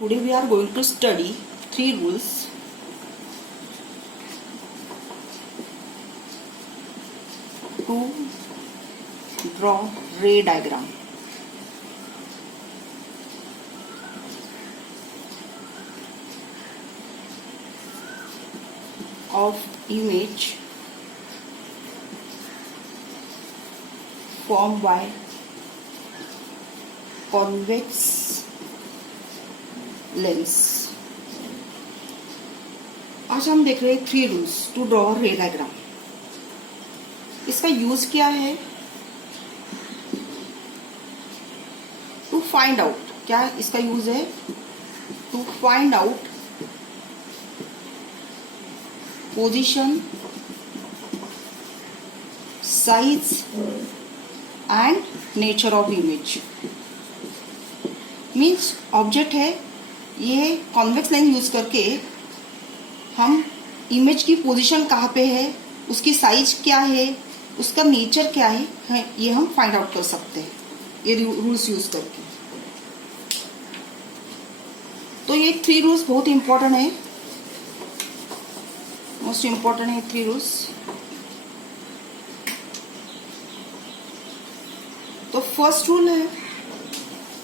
Today we are going to study 3 rules to draw ray diagram. Of image formed by convex lens. आज हम देख रहे हैं 3 rules to draw ray diagram. इसका use क्या है? टू फाइंड आउट, क्या इसका यूज है? To find out position, size and nature of image. Means object है, ये कॉन्वेक्स लेंस यूज करके हम इमेज की पोजीशन कहाँ पे है, उसकी साइज क्या है, उसका नेचर क्या है, ये हम फाइंड आउट कर सकते हैं ये रूल्स यूज करके। तो ये 3 रूल्स बहुत इंपॉर्टेंट है, मोस्ट इंपॉर्टेंट है 3 रूल्स। तो फर्स्ट रूल है,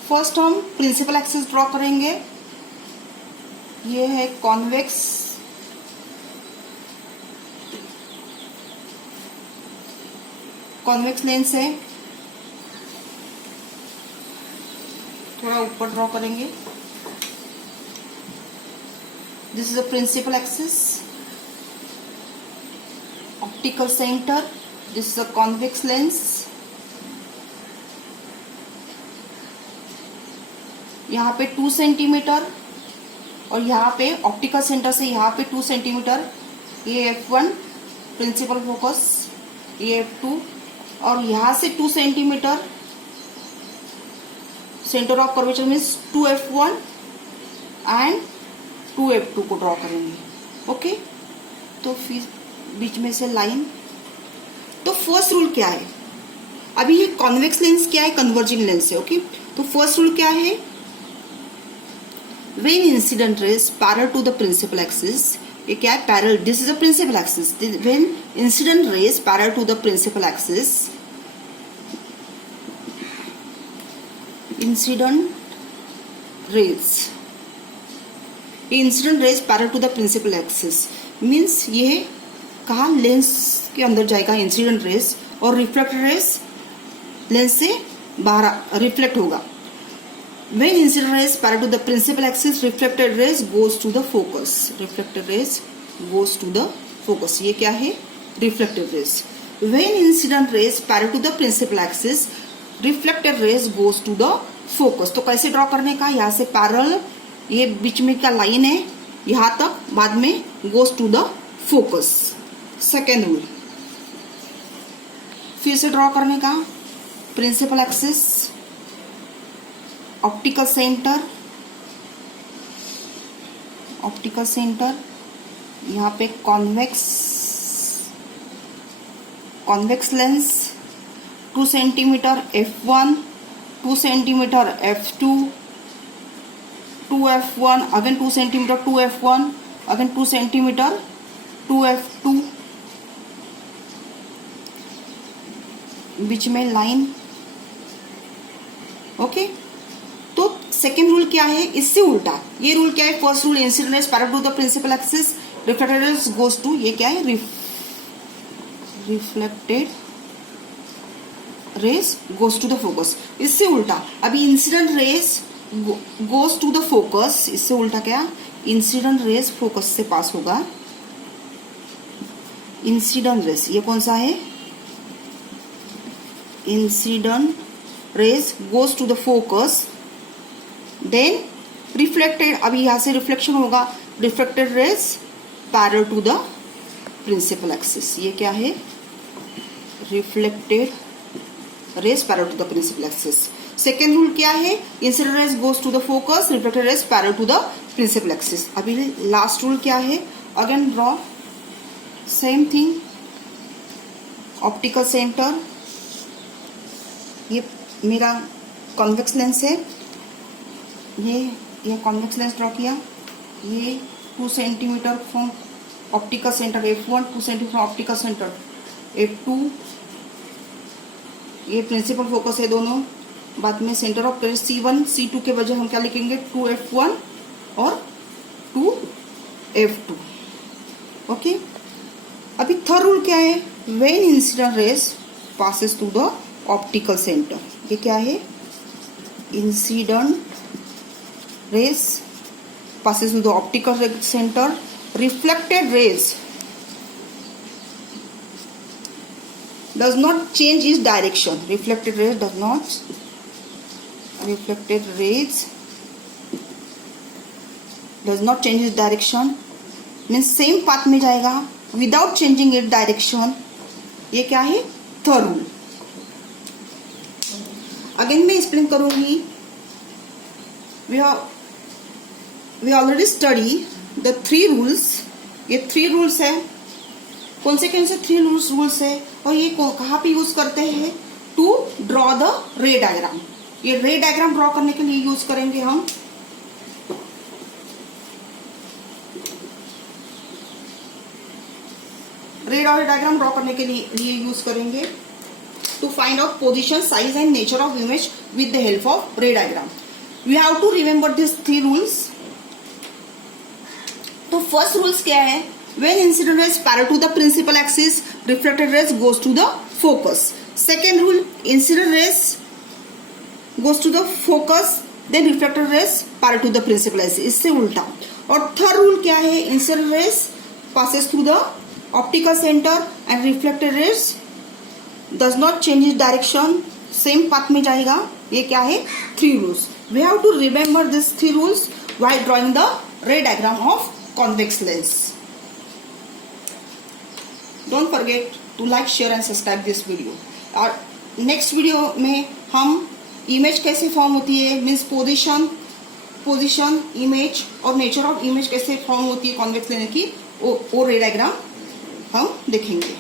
फर्स्ट हम प्रिंसिपल एक्सिस ड्रॉ करेंगे। ये है कॉन्वेक्स लेंस है, थोड़ा ऊपर ड्रॉ करेंगे। This is a principal axis, optical centre, this is a convex lens. यहाँ पे 2 सेंटीमीटर और यहाँ पे ऑप्टिकल सेंटर से यहाँ पे 2 सेंटीमीटर, ये F1 प्रिंसिपल फोकस, ये F2, और यहाँ से 2 centimetre centre of curvature means 2F1 and 2F2 को ड्रॉ करेंगे। ओके, तो फिर बीच में से लाइन। तो फर्स्ट रूल क्या है? अभी ये कॉन्वेक्स लेंस क्या है? कन्वर्जिंग लेंस है। ओके, तो फर्स्ट रूल क्या है? When incident rays parallel to the principal axis, ये क्या है? Parallel, this is a principal axis. When incident rays parallel to the principal axis, incident rays parallel to the principal axis means ये कहाँ? Lens के अंदर जाएगा incident race, और reflected race lens से बाहर रिफ्लेक्ट होगा। When incident rays parallel to the principal axis, reflected rays goes to the focus. Reflected rays goes to the focus. ये क्या है? Reflected rays. When incident rays parallel to the principal axis, reflected rays goes to the focus. तो कैसे draw करने का? यहाँ से parallel, ये बीच में का लाइन है, यहाँ तक, बाद में goes to the focus. Second rule, फिर से ड्रॉ करने का। प्रिंसिपल एक्सिस, ऑप्टिकल सेंटर, यहाँ पे convex lens, 2 centimetre F1, 2 centimetre F2, 2F1, again 2 centimetre 2F1, again 2 centimetre 2F2, बीच में लाइन। ओके, तो सेकेंड रूल क्या है? इससे उल्टा ये रूल क्या है? First rule, incident rays parallel to the principal axis, reflected rays goes to, ये क्या है? Reflected rays goes to the focus. इससे उल्टा अभी incident rays goes to the focus, इससे उल्टा क्या? इंसिडेंट रेज फोकस से पास होगा। इंसिडेंट रेज ये कौन सा है? Incident rays goes to the focus, then reflected, अभी यहां से रिफ्लेक्शन होगा, reflected rays parallel to the principal axis. ये क्या है? Reflected rays parallel to the principal axis. Second rule क्या है? Incident rays goes to the focus, reflected rays parallel to the principal axis. अभी लास्ट रूल क्या है? Again draw same thing, optical centre, ये मेरा कॉन्वेक्स लेंस है, ये ये कॉन्वेक्स लेंस ड्रॉ किया, ये 2 centimetre from optical centre F1, 2 centimetre from optical centre F2, ये प्रिंसिपल फोकस है दोनों। बाद में सेंटर ऑफ C1 C2 के बजाय हम क्या लिखेंगे 2F1 और 2F2। ओके, अभी थर्ड रूल क्या है, when incident rays passes to the optical centre, ये क्या है, incident rays passes to the optical center, reflected rays does not change its direction, reflected rays does not change its direction, means same path में जाएगा without changing its direction। ये क्या है, third rule. Again मैं explain करूंगी। We already study the 3 rules। ये 3 rules है, कौन से 3 rules है, और ये कहाँ पे यूज करते हैं, to draw the ray diagram. ये रे डायग्राम ड्रॉ करने के लिए यूज करेंगे हम। रे डायग्राम ड्रॉ करने के लिए यूज करेंगे to find out position, size and nature of image with the help of ray diagram. We have to remember this 3 rules. तो फर्स्ट रूल्स क्या है, when incident rays parallel to the principal axis, reflected rays goes to the focus. Second rule, incident rays goes to the focus, then reflected rays parallel to the principal axis, इससे उल्टा। और third rule क्या है, incident rays passes through the optical centre and reflected rays does not change its direction, same path में जाएगा। ये क्या है, 3 rules. We have to remember this 3 rules while drawing the ray diagram of convex lens। Don't forget to like, share and subscribe this video। और next video में हम image कैसे form होती है, मीन्स पोजीशन, इमेज और nature of image कैसे form होती है कॉन्वेक्स लेंस की, वो रे डायग्राम हम देखेंगे।